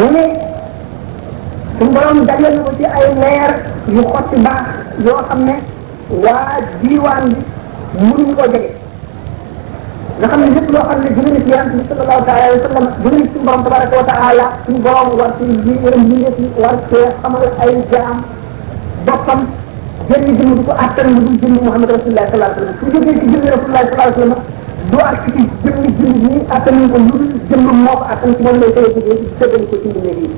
mu ne suñu borom jagleel na ko ci ay leer yu xotti baax yoo xam ne waa diiwaan bi mënuñu koo jege nga xam ne lépp loo xam ne jóge na ci yonent bi sallallahu taala alayhi wa sallam jóge na ci suñu borom tabaraka wa taala suñu borom war ci mbindeef yi war cee xamal ay jaam boppam jënd jëmm di ko attan lu dul jëmm Muhammad rasulullah sallallahu alayhi wa sallam su jógee ci jëmm rasulullah sallallahu alayhi wa sallam du ak ci jëmm ñi attan ko lu dul jëmm moo ko attan ci moom lay tëye jógee ci sëggal ko ci mbindeef yi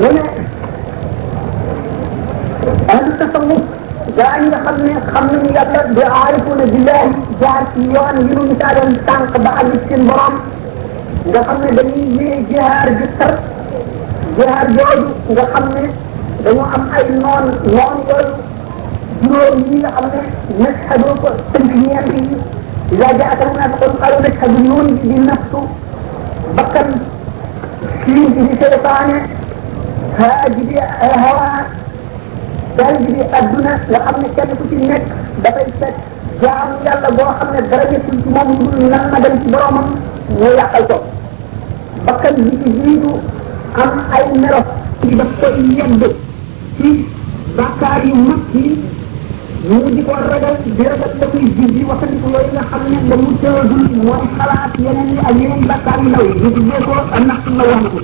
mu ne ahlu tasawuf gaa ñi nga xam ne xam nañu yàlla di aarifuna billahi jaar ci yoon yi ñu misaaloon tànk ba àgg ci seen borom nga xam ne dañuy yee jihaar ji tar jihaar jooju nga xam ne dañoo am ay noon yooyu juróom yi nga xam ne nashhadu ko tënk ñeent yi ida jaaka almunafiqun qalu nashhadu nuun bi nafsu bakkan fiin bi seytaane ji di hawa daal ji di adduna nga xam ne kenn ku ci nekk dafay fekk jaamu yàlla boo xam ne dara jëtul ci moom lu dul nan na dem ci boromam mu yàqal ko bakkan bi ci jiitu am ay melo ci daf koy yedd ci bàkkaar yu mag yi mu di ko ragal di ragal la koy jibbi waxandiku yooyu nga xam ne damu tëradul mooy xalaat yeneen yi ak yeneen bàkkaar yu ndaw yi ñu tuddee ko am nax la wax na ko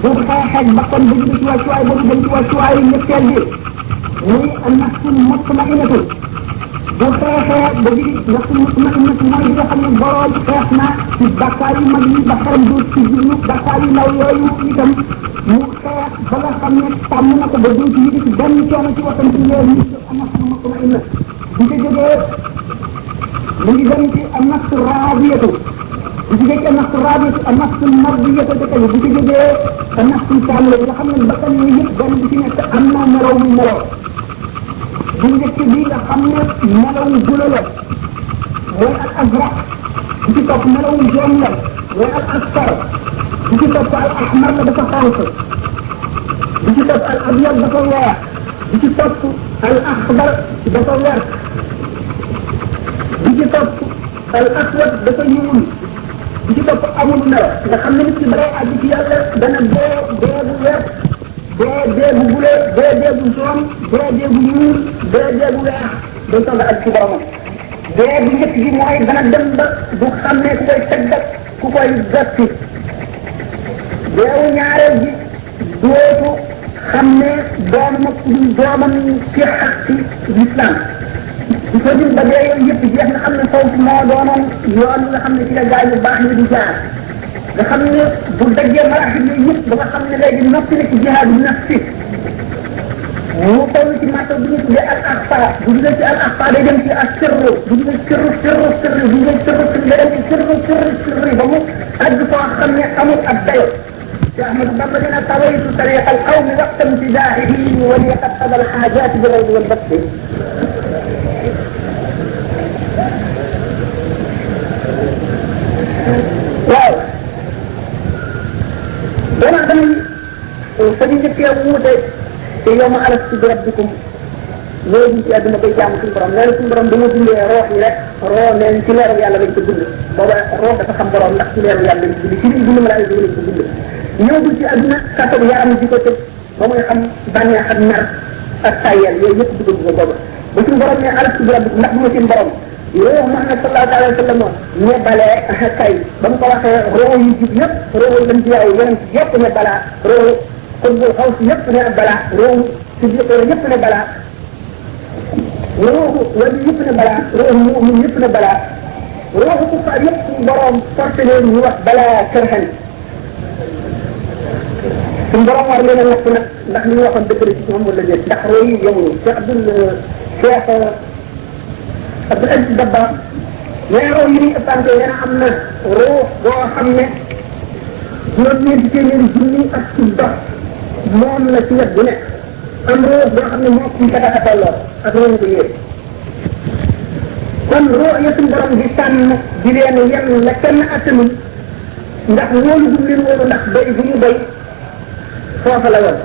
bu ko xeex bakkan bi di ci wàccuwaay boobu dem ci wàccuwaayu ñetteel bi muy nafsul mutmainatu bu xeexee ba di nafsul mutmainatu mooy li nga xam ne boroom xeex na ci bàkkaar yu mag yi ba xaram du ci jublu bàkkaar yu ndaw yooyu itam mu xeex ba nga xam ne tàmm na ko ba du ci yëg ci benn coono ci waxam ci yooyu ñu nafsul mutmainatu bu ci jógee mu ngi dem ci nafsul raadiyatu bu ci jógee nafsul raadiyatu nafsul mardiyatu bu ci jógee nafsul kaamila nga xam ne bakkan yooyu yëpp benn bu ci nekk am na melaw muy melaw bu njëkk bi nga xam ne melaw gula la mooy al azraq bu ci topp melaw jaune la mooy al asfar bu ci topp al ahmar la dafa xonq bu ci topp al abyad dafa weex bu ci topp al axdar dafa vert bu ci topp al aswad dafa ñuul bu ci topp amul melo nga xam ne nit ki balay àgg ci yàlla dana dee bu wert dee bu bule dee bu jaune dee bu ñuul dee bu weex day soog a àgg ci boromam dee bu njëkk gi mooy dana dem ba du xam ne ku koy tëgg ak ku koy gàtti deewu ñaareel gi dootu xam ne doomam ak doomam ci xaq ci l'islam il faut dire ba dee yooyu yëpp jeex nga xam ne foofu moo doonoon yoon nga xam ne ci la gaa yu baax yi di jaar nga xam ne bu daggee maraaxil yi yëpp ba nga xam ne léegi noppi na ci jihaad nafsi mu toll ci marto bu ñu tuddee al axfa bu jógee ci al axfa day dem ci ak sirru bu jógee sirru bu jógee sirru day dem ci sirru ba mu àgg foo xam ne amul ak dayo ci Ahmadu Bamba nee na tawaytu tariqa al qawmi waqta imtidaahihi wa li qad qada al xaajaat bi rawdi wal basti waaw dana damay sañu njëkkee wuute te yow ma alastu bi rabbikum léegi ci àdduna bay jaamu suñu borom nee na suñu borom dama bindee roox yi rek roo neen ci leeru yàlla lañ ko bind booba roox dafa xam borom ndax ci leeru yàlla lañ ko bind ci liñ bind malaayika lañ ko bind ñëwagul ci àdduna kàttan yaram di ko tëj ba muy xam bànneex ak mer ak tayel yooyu yëpp dugg ko booba ba suñu borom ne alastu bi rabbikum ndax duma seen borom yow Muhammad sallallahu alayhi wa sallam ne balee kay ba mu ko waxee roo yu jub yëpp roo lañ ci yaay yeneen yëpp ne balaa roo xutbul xaw si yëpp ne balaa roo si yëpp ne balaa roo wala yëpp ne balaa roo mu'min yëpp ne balaa roo kufaar yëpp suñu borom forcé leen ñu wax balaa kërxan suñu borom war leen a natt nag ndax li ñu waxoon dëgg la ci moom wala déet ndax roo yi yemuñu Abdul Aziz Dabakh mais roo yi ñuy ëppante nee na am na roo boo xam ne juróom-ñeenti téeméeri junni ak ci dox moom la ci wet bu nekk am roo boo xam ne moo ci kataka tolloo ak roo ñu ko yéeg kon roo ya suñu borom di tànn di leen yenn la kenn attanul ndax wóolu bu leen wóolu ndax béy bu ñu béy foofa la woon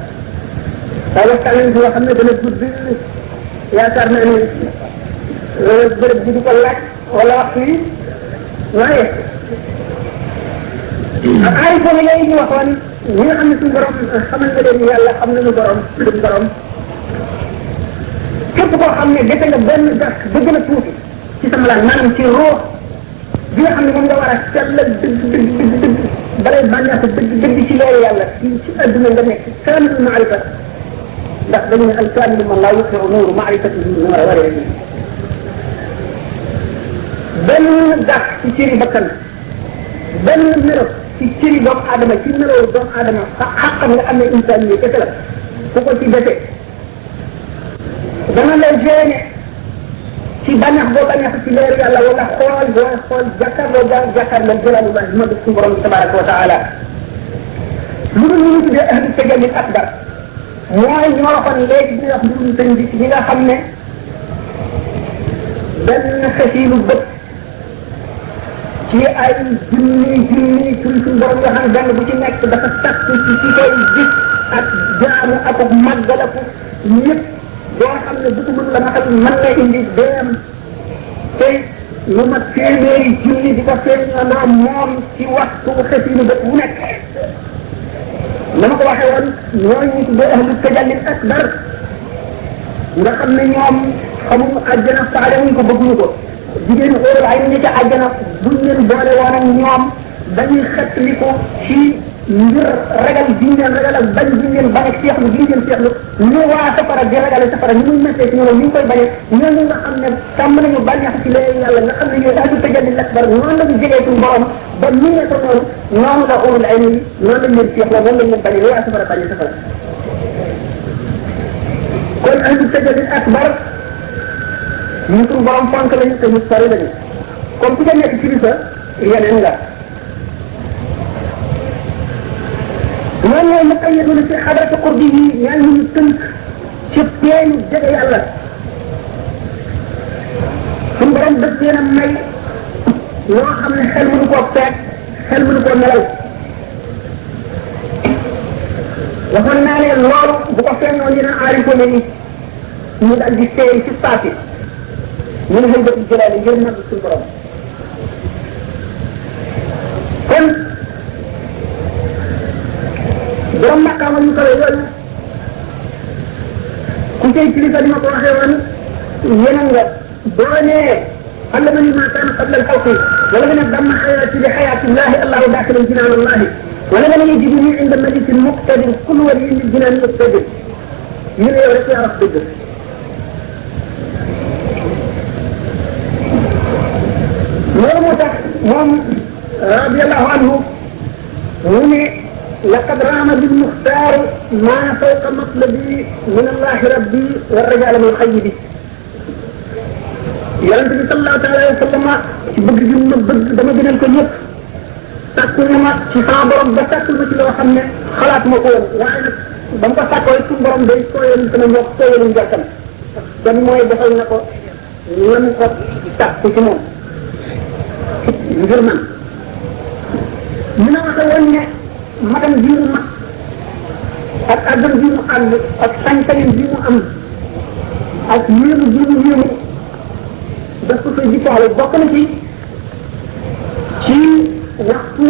waaye waxtaan nañ boo xam ne dana gudd yaakaar naa ne bërëb bi di ko laaj wala waxtu yi waaye ay fo lay ñu waxoon ñi nga xam ne suñu borom xamal nga leen yàlla xam nañu borom suñu borom képp koo xam ne defe nga benn gas ba gën a tuuti ci sama lan maanaam ci ruux bi nga xam ne moom nga war a sellal dëgg balay bànneex dëgg ci leeru yàlla ci adduna nga nekk kaamil maarifa ndax dañu ne al kaamil man laa yutfiu nuuru maarifatihi ni ma waree nii benn gas ci cëri bakkan benn melo ci cëri doomu aadama ci melo doomu aadama xaqam nga xam ne insaan yi kese la ku ko ci defee dana lay génne ci bànneex boo bànneex ci leeru yàlla wala xool boo xool jàkkaarloo daal jàkkaarloo jalaalullah ma def suñu borom tabaraka wa taala lu dul ñu tuddee ahlu tajalli akbar mooy ñoo waxoon léegi bi wax mbirum sëñ bi ñi nga xam ne benn xesiinu bët ci ay junni suñu borom yoo xam ne benn bu ci nekk dafa sakk ci koy gis ak jaamu ak màggalaku ñëpp boo xam ne bu ko mën la matal mën na indi deem tey lu mat téeméeri junni di ko feeñaloo moom ci waxtu xesiinu bët bu nekk dama ko waxee woon ñooñu ñu tuddee ahlu tajalli akbar nga xam ne ñoom xamuñu àjjana faale wuñ ko bëgguñu ko jigéen óolu ay ni ca àjjana buñ leen boole woon ak ñoom dañuy xettali ko ci ngir ragal biñ leen ragal ak bañ biñ leen bañ ak seexlu biñ leen seexlu ñu waa safara di ragale safara ñu muy méttee ci ñoom ñu ngi koy bañee ñooñu nga xam ne tàmm nañu bànneex ci leen yàlla nga xam ne ñooy ahlu tajalli akbar noonu lañu jegee suñu borom ba ñu ne ko noonu la óolu ay ni noonu lañ leen seexloo noonu lañ leen bañee lu waa safara bañee safara kon ahlu tajalli akbar ñu suñu borom fonk lañu te ñu sori lañu comme ku ca nekk kilifa yeneen nga loolu mooy nag ay yëngu ci xadaratu qurbi yi ñaan ñu tënk ci peeñu jege yàlla suñu borom dëkk leen a may loo xam ne xel mënu koo peeg xel mënu koo melal waxoon naa leen loolu bu ko feeñoo ñu ne aarifo ne ni ñu daal di seey ci saasi ñu ne xëy bëgg jëlaale ngir nag suñu borom kon borom maqaama ñu kawe yooyu ku cay kilifa di ma ko waxee woon yeneen nga boo nee علمني ما كان قبل الخلق ولمن ضم حياتي لحياة الله الله داخل الجنان الله ولمن يجدني عند الملك المقتدر كل ولي الجنان مقتدر من يورث يعرف بدر moom radiyallahu anhu mu ne laqad raama bilmuxtaar maa fawqa matlabi min allahi rabbi wa rajala min xayibi yonente bi sallallahu taala alayhi wa sallam ci bëgg gi ma bëgg dama gënal ko ñëpp sàkku na ma ci sama borom ba sàkkul ma ci loo xam ne xalaat ma ko woon waaye nag ba mu ko sàkkoo suñu borom day sooyal sama ñoom sooyalu njortam kon mooy defal na ko lan ko sàkku ci moom ngir man ñu ne waxe woon ne madam bi mu mag ak àggal bi mu àgg ak sañ-sañam bi mu am ak yéemu bi mu yéemu daf ko fay jikkoale bokk na ci waxtu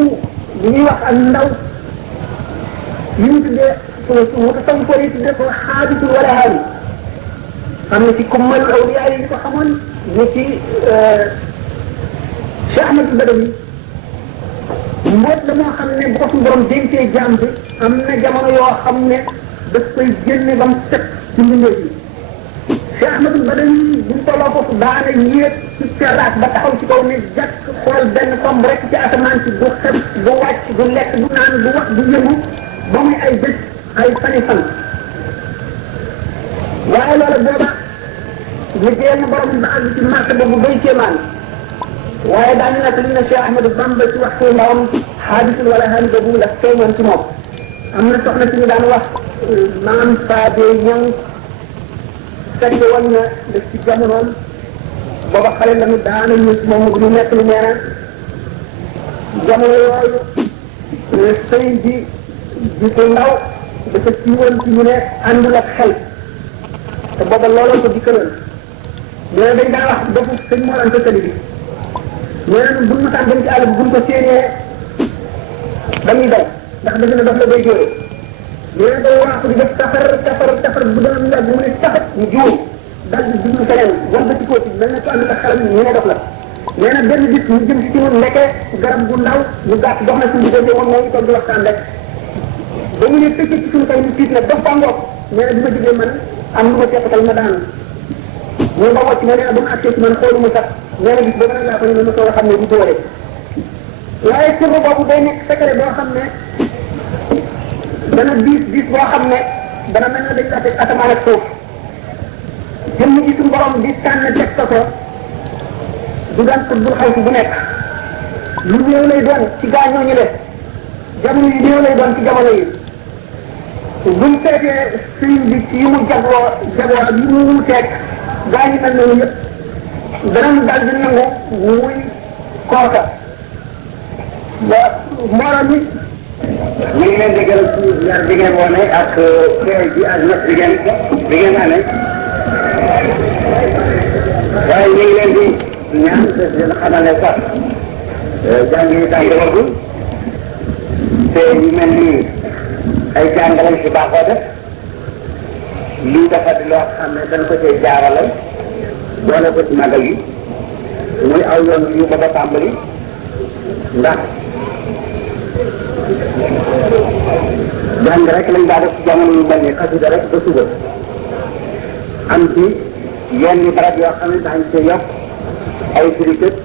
bi ñuy wax ak ndaw li ñu tuddee mu ko sam ko yi tuddee ko xaadisul wala haali xam ne ci kummal awliya yi ko xamoon ne ci Cheikh Ahmadou Badawi mboot la moo xam ne bu ko suñu borom dénkee jaam bi am na jamono yoo xam ne daf koy génne ba mu set ci mbindeef yi Cheikh Ahmadou Badawi buñ tolloo foofu daana yéeg ci terrasse ba taxaw ci kaw ne jàkk xool benn tomb rek ci asamaan si du xeb du wàcc du lekk du naan du wax du yëngu ba muy ay bés ay fani fan waaye loolu booba liggéeyal na borom ba àgg ci marché boobu bay kéemaan waaye daañu nekk li ne Cheikh Ahmadou Bamba ci waxtu ndawam xaadisul wala xaali boobu la feeñoon ci moom am na soxna si ñu daan wax maam Fade Ñang fekk woon na def ci jamonoom booba xale la mu daana ñu moom mu ñu nekk lu nee na jamono yooyu sëy di ko ndaw dafa siiwoon ci ñu ne àndul ak xel te booba looloo ko dikkaloon nee na dañ daa wax defu sëñ Mor Anta Sali bi nee na buñ masaan dem ci àll bi buñ ko séenee ba muy daw ndax dëgg na daf la day jóore nee na day waaxu di def tafar bu gën a yàgg mu ne taxat ñu juum daal di jublu feneen wëlbati ko ci mel ne ko ànd ak xelam ñu ne dof la nee na benn bis ñu jëm ci ñun nekkee garab gu ndaw ñu gàtt dox na suñu diggante moom moo ngi toog di waxtaan rek ba mu ne tëcc ci suñu kaw ñu tiit na dof baa ngoog nee na bi ma jógee man am lu ma teqatal ma daanu ñu ma wàcc ma nee na ba mu accès ci man xooluma sax nee na bis boobu nag laa ko ne ma soog a xam ne du doole waaye sirru boobu day nekk secret boo xam ne dana diis boo xam ne dana mel ne dañ la teg asamaan ak suuf jëmm ji suñu borom di tànn teg ko ko du daan bul xaw si bu nekk lu néew lay doon ci gaañoo ñu le jamono yu néew lay doon ci jamono yi buñ seetee sëriñ bi yi mu jagoo ak yi mu wuuteeg gaa yi mel noonu yëpp danañ daal di nangu muy kooka ba mbooloo mi ñu ngi leen di gërëm ci yar bi ngeen wane ak teey bi ak ñëpp bi ngeen amee waaye ñu ngi leen di ñaan te dina xamal ne sax jàng yi tàmbaliwul te yu mel ni ay jàngale si baaxoo def lii dafa di loo xam ne dañ ko cee jaarale doole ko ci magal yi muy aw yoon yu bëgg a tàmbali ndax jàng rek lañ daa def ci jamono yu mel ni xasida rek ba suba am ci yenn barab yoo xam ne daañu cee yokk ay cricket